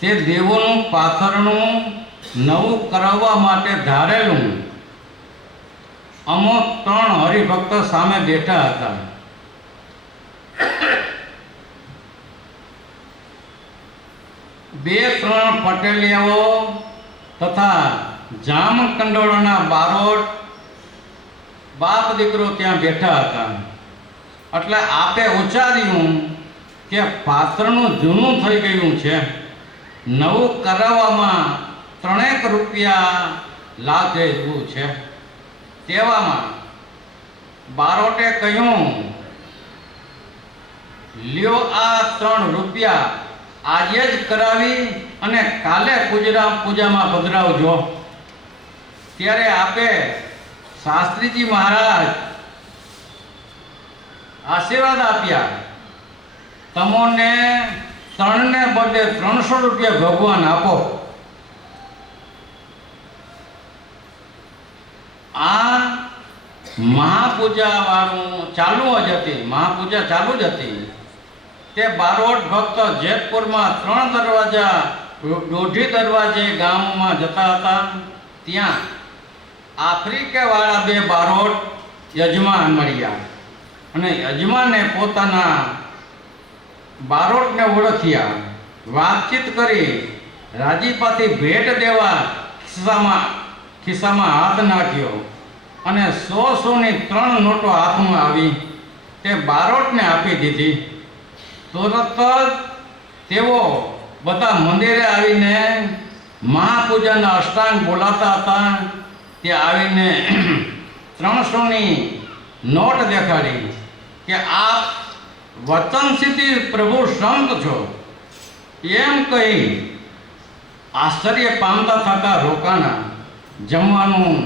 તે દેવોનું પાથરણું નવું કરાવવા માટે ધારેલું અમુક 3 હરિભક્તો સામે બેઠા હતા. બે 3 પટેલિયાઓ તથા જામકંડોળાના બારોટ બાપ દીકરો ત્યાં બેઠા હતા. એટલે આપે ઉચ્ચાર્યું કે પાત્રનું જૂનું થઈ ગયું છે, નવું કરાવવામાં 3 રૂપિયા લાગે એવું છે. તેવામાં બારોટે કહ્યું, લ્યો આ 3 રૂપિયા આજે જ કરાવી અને કાલે પૂજામાં પધરાવજો. ત્યારે આપે શાસ્ત્રીજી મહારાજ આશીર્વાદ આપ્યા, તમોને 3 ને બદલે 300 રૂપિયા ભગવાન આપો. આ મહાપૂજા વાળું ચાલુ જ હતી, મહાપૂજા ચાલુ જ હતી. તે બારોટ ભક્ત જેતપુરમાં 3 દરવાજા દોઢી દરવાજે ગામમાં જતા હતા. ત્યાં આફ્રિકે વાળા 2 બારોટ યજમાન મળ્યા અને યજમાને પોતાના બારોટને ઓળખ્યા, વાતચીત કરી રાજીપાથી ભેટ દેવા ખિસ્સામાં હાથ નાખ્યો અને 100-100ની 3 નોટો હાથમાં આવી તે બારોટને આપી દીધી. તરત જ તેઓ બધા મંદિરે આવીને મહાપૂજાના અષ્ટાંગ બોલાતા હતા. તે આવીને 300ની નોટ દેખાડી કે આપ વચનસિદ્ધિ પ્રભુ સંત છો એમ કહી આશ્ચર્ય પામતા થતા રોકાણા. જમવાનું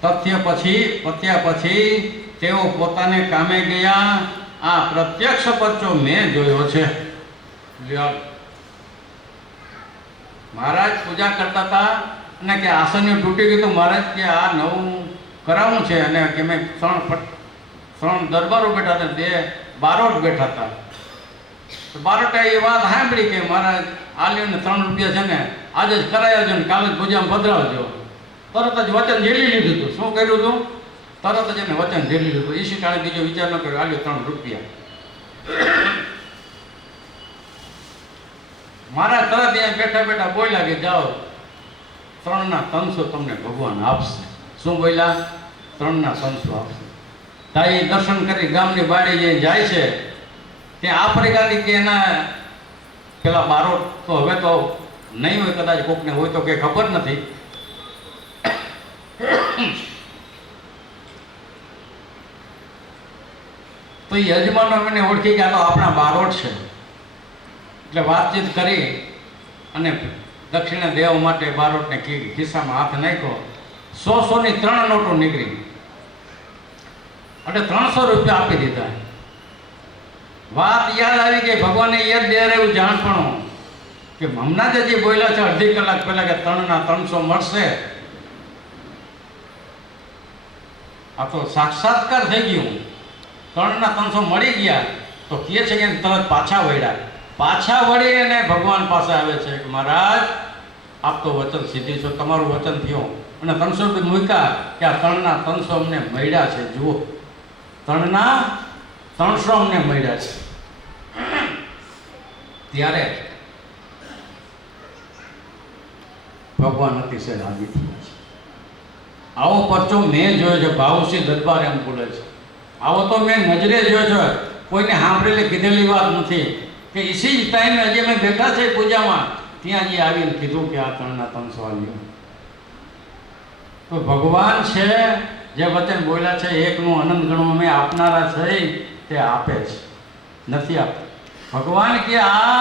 પત્યા પછી તેઓ પોતાને કામે ગયા. આ પ્રત્યક્ષ પરચો મેં જોયો છે. મહારાજ પૂજા કરતા હતા અને કે આસન તૂટી ગયું. મહારાજ કે આ નવું કરાવવું છે અને કે મેં 3 દરબારો બેઠા હતા, 2 બારોટ બેઠા હતા. તો બારોટે એ વાત સાંભળી કે મહારાજ આ લ્યો ને 3 રૂપિયા છે ને આજે જ કરાવી આવજો ને કાલે જ પૂજામાં પધરાવજો. તરત જ વચન ઝીલી લીધું હતું. શું કર્યું હતું? તરત જ એને વચન ઝીલી લીધું. ઈશી ટાણે બીજો વિચાર ન કર્યો, આલ્યો 3 રૂપિયા. મહારાજ તરત અહીંયા બેઠા બેઠા બોલ્યા કે જાઓ 3ના 300 તમને ભગવાન આપશે. શું બોલ્યા? 3ના 300 આપશે. તાઈ દર્શન કરી ગામની બાળી જઈને જાય છે. ત્યાં આફ્રિકાની કે એના પેલા બારોટ તો હવે તો નહીં હોય, કદાચ કોકને હોય તો કંઈ ખબર નથી. તો એ યજમાનો મને ઓળખી ગયા તો આપણા બારોટ છે. એટલે વાતચીત કરી અને દક્ષિણા દેવા માટે બારોટને ખિસ્સામાં હાથ નાખ્યો. 100-100ની 3 નોટો નીકળી એટલે 300 રૂપિયા આપી દીધા. વાત યાદ આવી કે ભગવાને યાદ દે એવું જાણપણું કે હમણાં જ હજી બોલ્યા છે અડધી કલાક પહેલા કે 3ના 300 મળશે. આ તો સાક્ષાત્કાર થઈ ગયું. 3ના 300 મળી ગયા તો કહે છે કે તરત પાછા વળ્યા. પાછા વળી અને ભગવાન પાસે આવે છે કે મહારાજ આપ તો વચન સિદ્ધિ છો, તમારું વચન થયું અને 300 રૂપિયા મૂક્યા કે આ 3ના 300 અમને મળ્યા છે. જુઓ 3ના 300 અમને મળ્યા છે. ત્યારે ભગવાન અતિશય રાજી થયા છે. આવો પરચો મેં જોયો છે. ભાવસિંહ દરબાર એમ બોલે છે. આવો તો મેં નજરે જોયો છે. કોઈને સાંભળેલી કીધેલી વાત નથી કે ઇસી જ ટાઈમે હજી અમે બેઠા છે પૂજામાં ત્યાં જે આવીને કીધું કે આ 3ના 300 આવ્યો. તો ભગવાન છે જે વચન બોલ્યા છે એકનું અનંત ગણું અમે આપનારા છે તે આપે છે, નથી આપતા. ભગવાન કે આ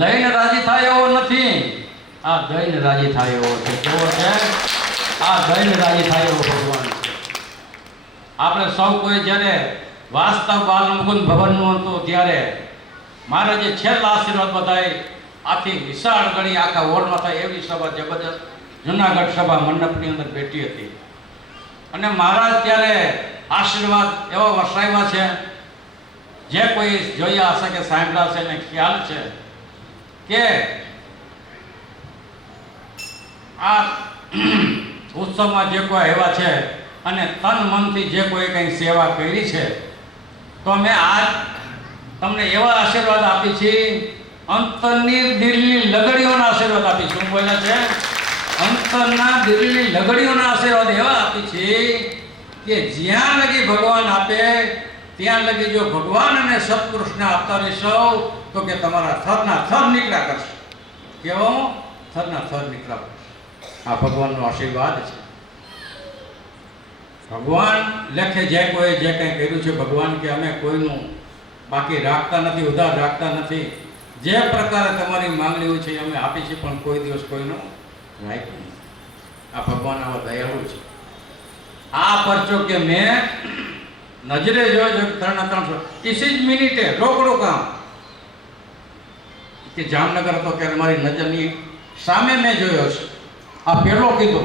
લઈને રાજી થાય એવો નથી, આ દઈને રાજી થાય એવો છે. કેવો છે? આ દઈને રાજી થાય એવો ભગવાન છે. આપણે સૌ કોઈ જ્યારે વાસ્તવ બાલ મુકુંદ ભવનનું હતું ત્યારે મહારાજે છેલ્લા આશીર્વાદ બધાએ આથી વિશાળ ગણી આખા હોલમાં થાય એવી સભા જબરજસ્ત જુનાગઢ સભા મંડપની અંદર બેઠી હતી. અને મહારાજ ત્યારે આશીર્વાદ એવા વરસાવ્યા છે જે કોઈ જોયા હશે કે સાંભળ્યા હશે ને ખ્યાલ છે કે આ ઉત્સવમાં જે કોઈ આવ્યા છે અને તન મનથી જે કોઈ કંઈ સેવા કરી છે, તો મેં આજ તમને એવા આશીર્વાદ આપી છે, અંતરની દિલની લગડીઓના આશીર્વાદ આપી છે. શું બોલ્યા છે? અંતરના દિલની લગડીઓના આશીર્વાદ એવા આપી છે કે જ્યાં લગી ભગવાન આપે ત્યાં લગી જો ભગવાન અને સત્પુરુષને આપતા રહેશો તો કે તમારા થરના થર નીકળ્યા કરશે. કેવો? થરના થર નીકળ્યા કરશે. આ ભગવાનનો આશીર્વાદ છે. ભગવાન લેખે જે કોઈ જે કંઈ કર્યું છે, ભગવાન કે અમે કોઈનું બાકી રાખતા નથી, ઉધાર રાખતા નથી. જે પ્રકારે તમારી માંગણી હોય છે અમે આપી છે, પણ કોઈ દિવસ કોઈનું રાખ્યું નથી. આ ભગવાન આવા દયાળુ છે. આ પરચો કે મેં નજરે જોયો 300 ઇસી જ મિનિટે રોકડું કામ કે જામનગર હતો ત્યારે મારી નજરની સામે મેં જોયો છે. આ પહેલો કીધો.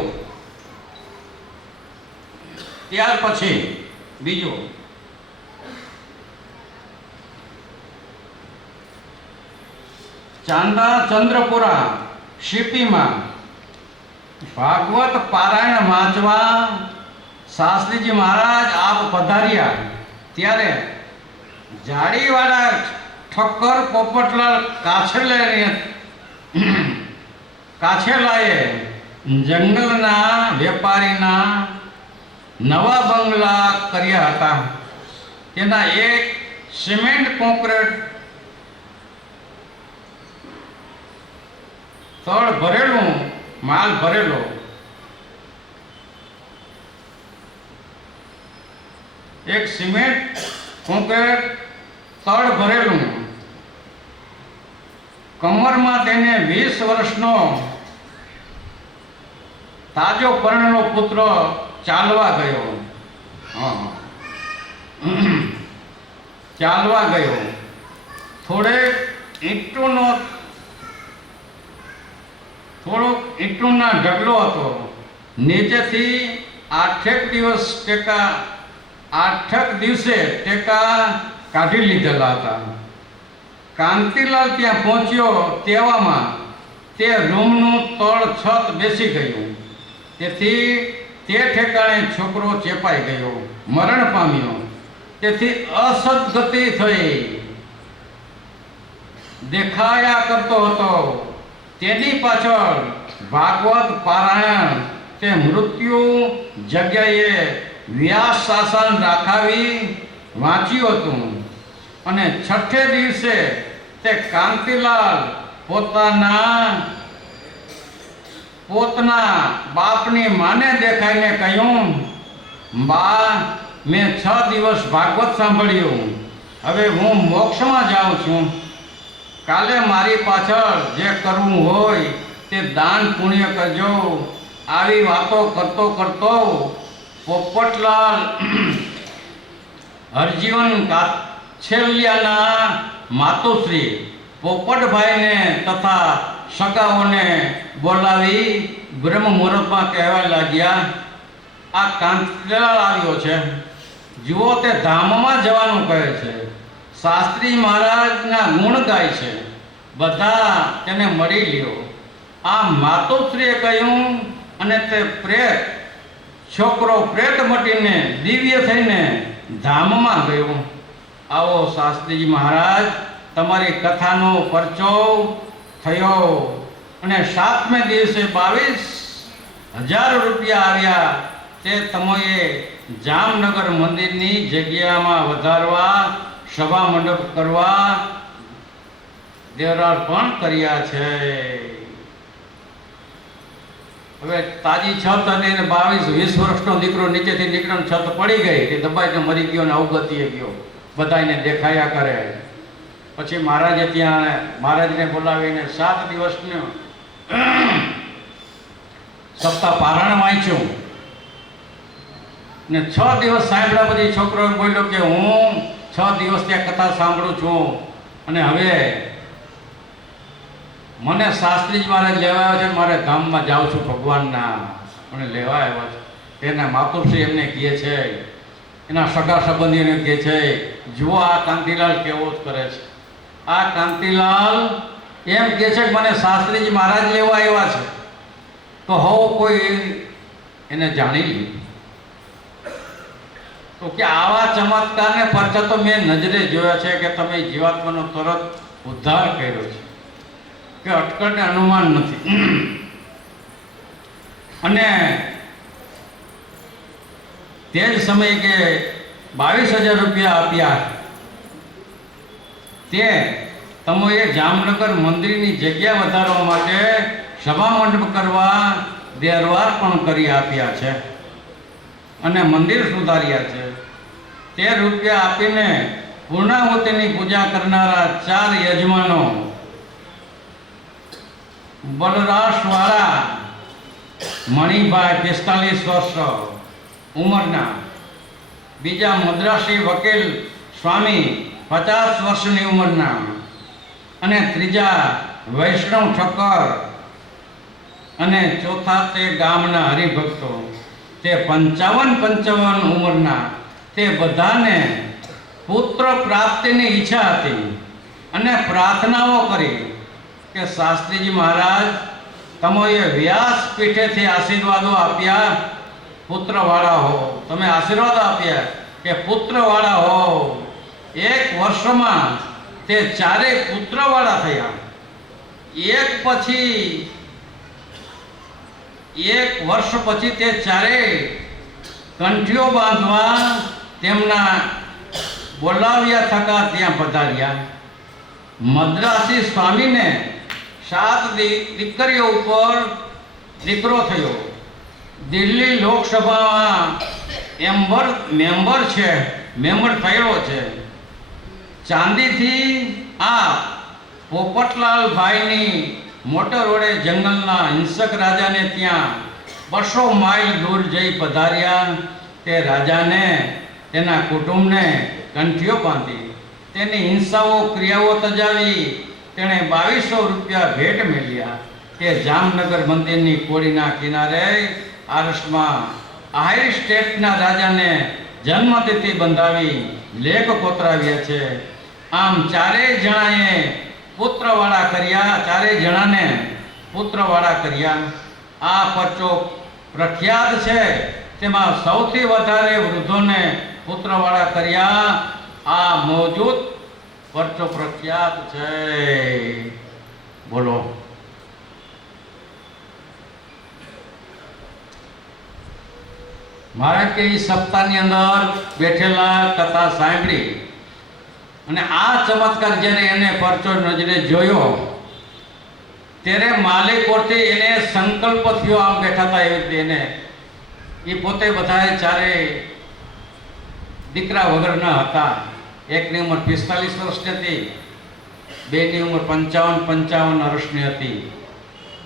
ત્યાર પછી બીજો ચાંદા ચંદ્રપુરા શિપીમાં ભાગવત પારાયણ વાંચવા શાસ્ત્રીજી મહારાજ આપ પધાર્યા ત્યારે જાડીવાળા ઠક્કર પોપટલાલ કાછેલાએ જંગલના વેપારીના નવા બંગલા કર્યા હતા. તેના એક સિમેન્ટ કોન્ક્રીટ તળ ભરેલું માલ ભરેલો એક સિમેન્ટ કોન્ક્રીટ તળ ભરેલું, કમરમાં તેને 20 વર્ષનો તાજો પરણેલો પુત્ર ચાલવા ગયો. ચાલવા ગયો. થોડોક ઈંટોના ઢગલો હતો. નીચેથી 8 દિવસે ટેકા કાઢી લીધેલા હતા. કાંતિલાલ ત્યાં પહોંચ્યો તેવામાં તે રૂમનું તળ છત બેસી ગયું. તેથી તે ઠેકાણે છોકરો ચેપાઈ ગયો, મરણ પામ્યો. તેથી અસદગતિ થઈ દેખાયા કરતો હતો. તેની પાછળ ભાગવત પારાયણ તે મૃત્યુ જગ્યાએ વ્યાસ શાસન રાખાવી વાંચ્યું હતું. અને 6 દિવસે તે કાંતિલાલ પોતાના બાપની માને દેખાઈને કહ્યું, બા, મેં 6 દિવસ ભાગવત સાંભળ્યું. હવે હું મોક્ષમાં જાઉં છું. કાલે મારી પાછળ જે કરવું હોય તે દાન પુણ્ય કરજો. આવી વાતો કરતો કરતો પોપટલાલ હરજીવન કાછેલિયાના માતુશ્રી પોપટભાઈને તથા સગાઓને બોલાવી બ્રહ્મ મુહૂર્તમાં કહેવા લાગ્યા, આ કાંતિલાલ આવ્યો છે, જુઓ તે ધામમાં જવાનું કહે છે, શાસ્ત્રી મહારાજના ગુણ ગાય છે, બધા તેને મળી લ્યો. આ માતુશ્રીએ કહ્યું અને તે છોકરો પ્રેત મટીને દિવ્ય થઈને ધામમાં ગયો. આવો શાસ્ત્રીજી મહારાજ, તમારી કથાનો પરચો થયો અને 7મે દિવસે 22,000 રૂપિયા આવ્યા. તે તમોએ જામનગર મંદિરની જગ્યામાં વધારવા, સભા મંડપ કરવા દેવરાર્પણ કર્યા છે. હવે તાજી છત હતી, 22-20 વર્ષનો દીકરો નીચેથી નીકળીને છત પડી ગઈ, તે દબાઈને મરી ગયો ને અવગતિએ ગયો. બધાને દેખાયા કરે. પછી મહારાજને બોલાવીને 7 દિવસનું સપ્તાહ પારાયણ વાંચ્યું ને 6 દિવસ સાંભળ્યા પછી છોકરો બોલ્યો કે હું 6 દિવસ ત્યાં કથા સાંભળું છું અને હવે મને શાસ્ત્રીજી મહારાજ લેવા આવ્યા છે, મારે ધામમાં જાઉં છું, ભગવાનના મને લેવા આવ્યા છે. તેના માતુશ્રી એમને કહે છે, એના સગા સંબંધીઓને કહે છે, જુઓ આ કાંતિલાલ કેવો જ કરે છે. આ કાંતિલાલ એમ કહે છે કે મને શાસ્ત્રીજી મહારાજ લેવા આવ્યા છે તો હવ કોઈ એને જાણી લીધું. તો કે આવા ચમત્કારને પરચા તો મેં નજરે જોયા છે કે તમે જીવાત્માનો તરત ઉદ્ધાર કર્યો છે, કે અટકળને અનુમાન નથી. અને તે જ સમયે કે 22,000 રૂપિયા આપ્યા. તે તમોએ જામનગર મંદિરની જગ્યા વધારવા માટે સભા મંડપ કરવા દેરવાર પણ કરી આપ્યા છે અને મંદિર સુધાર્યા છે. તે રૂપિયા આપીને પૂર્ણાહુતિની પૂજા કરનારા 4 યજમાનો બલરાસવાળા મણિભાઈ 45 વર્ષ ઉંમરના, બીજા મદ્રાસી વકીલ સ્વામી 50 વર્ષની ઉંમરના, અને ત્રીજા વૈષ્ણવ ઠક્કર, અને ચોથા તે ગામના હરિભક્તો, તે 55 ઉંમરના. તે બધાને પુત્ર પ્રાપ્તિની ઈચ્છા હતી અને પ્રાર્થનાઓ કરી કે શાસ્ત્રીજી મહારાજ, તમોએ વ્યાસપીઠેથી આશીર્વાદો આપ્યા, પુત્રવાળા હો. તમે આશીર્વાદ આપ્યા કે પુત્રવાળા હો. 1 વર્ષમાં તે 4 પુત્રવાળા થયા. એક વર્ષ પછી તે 4 કંઠીઓ બાંધવા તેમના બોલાવ્યા થકા ત્યાં પધાર્યા. મદ્રાસી સ્વામીને 7 દીકરીઓ ઉપર દીકરો થયો. દિલ્હી લોકસભામાં મેમ્બર થયેલો છે. ચાંદીથી આ પોપટલાલભાઈની મોટર વડે જંગલના હિંસક રાજાને ત્યાં 200 માઇલ દૂર જઈ પધાર્યા. તે રાજાને તેના કુટુંબને કંઠીઓ બાંધી તેની હિંસાઓ ક્રિયાઓ તજાવી તેણે 2200 રૂપિયા ભેટ મેળ્યા. તે જામનગર મંદિરની કોડીના કિનારે આરસમાં આહિર સ્ટેટના રાજાને જન્મતિથિ બંધાવી લેખ કોતરાવ્યા છે. આમ 4 જણાએ પુત્રવાળા કર્યા. 4 જણાને પુત્રવાળા કર્યા. આ પરચો પ્રખ્યાત છે. તેમાં સૌથી વધારે વૃદ્ધોને પુત્રવાળા કર્યા. આ મોજૂદ પરચો પ્રખ્યાત છે. બોલો. મહારાજ કે એ સપ્તાહની અંદર બેઠેલા કથા સાંભળી અને આ ચમત્કાર જ્યારે એને પરચો નજરે જોયો ત્યારે માલિકોથી એને સંકલ્પ થયો. આમ બેઠા હતા એવી રીતે એને, એ પોતે બધાએ 4 દીકરા વગરના હતા. એકની ઉંમર 45 વર્ષની હતી, બેની ઉંમર 55 વર્ષની હતી.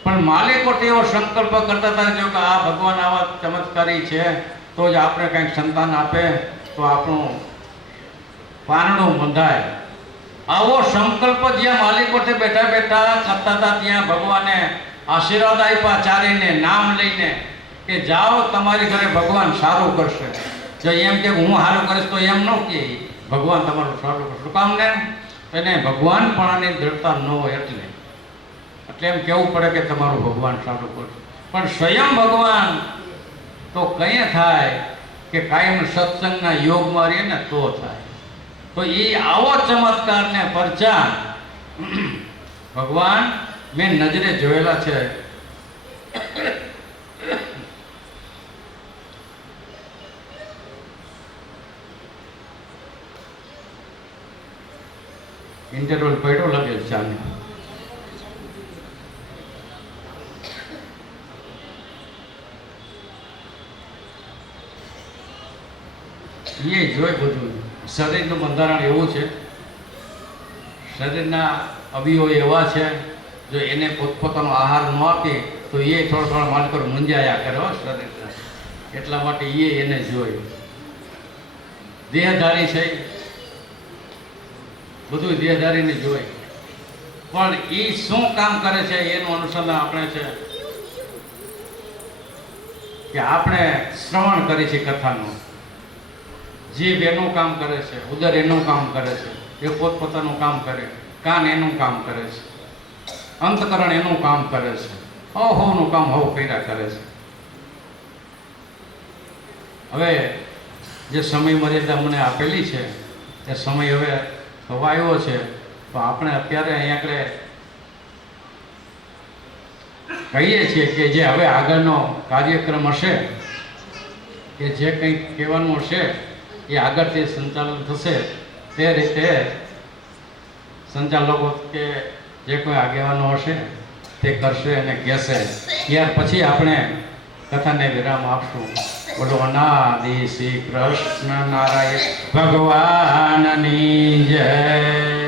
પણ માલિકોથી એવો સંકલ્પ કરતા હતા કે આ ભગવાન આવા ચમત્કારી છે તો જ આપણે કંઈક સંતાન આપે તો આપણું પારણું બંધાય. આવો સંકલ્પ જ્યાં માલિકોથી બેઠા બેઠા કરતા હતા ત્યાં ભગવાને આશીર્વાદ આપ્યા 4ને નામ લઈને કે જાઓ, તમારી ઘરે ભગવાન સારું કરશે. જો એમ કે હું સારું કરીશ તો એમ ન કહે ભગવાન તમારું સારું કરશે. શું કામ ને? એને ભગવાનપણાની દ્રઢતા ન હોય એટલે એમ કહેવું પડે કે તમારું ભગવાન સારું કરશે. પણ સ્વયં ભગવાન તો કંઈ થાય કે કાયમ સત્સંગના યોગમાં રહીએ ને તો થાય. તો એ આવો ચમત્કારને પરચા ભગવાન મેં નજરે જોયેલા છે. ઇન્ટરવલ પડ્યો લાગે ચાલે. એ જોઈ બધું. શરીરનું બંધારણ એવું છે, શરીરના અવયવો એવા છે, જો એને પોતપોતાનો આહાર ન આપે તો એ થોડો માલિકો મૂંઝાયા કરે શરીરના. એટલા માટે એને જોઈ. દેહધારી છે, બધું દેહધારીને જોઈ. પણ એ શું કામ કરે છે એનું અનુસંધાન આપણે છે કે આપણે શ્રવણ કરીએ છીએ કથાનું. જીભ એનું કામ કરે છે, ઉદર એનું કામ કરે છે, એ પોતપોતાનું કામ કરે. કાન એનું કામ કરે છે, અંતકરણ એનું કામ કરે છે. હોનું કામ હવ કર્યા કરે છે. હવે જે સમય મર્યાદા મને આપેલી છે એ સમય હવે આવ્યો છે, તો આપણે અત્યારે અહીંયા આગળ કહીએ છીએ કે જે હવે આગળનો કાર્યક્રમ હશે કે જે કંઈ કહેવાનું હશે એ આગળથી સંચાલન થશે તે રીતે સંચાલકો કે જે કોઈ આગેવાનો હશે તે કરશે અને કહેશે. ત્યાર પછી આપણે કથાને વિરામ આપશું. બોલો અનાદિ શ્રી કૃષ્ણ નારાયણ ભગવાનની જય.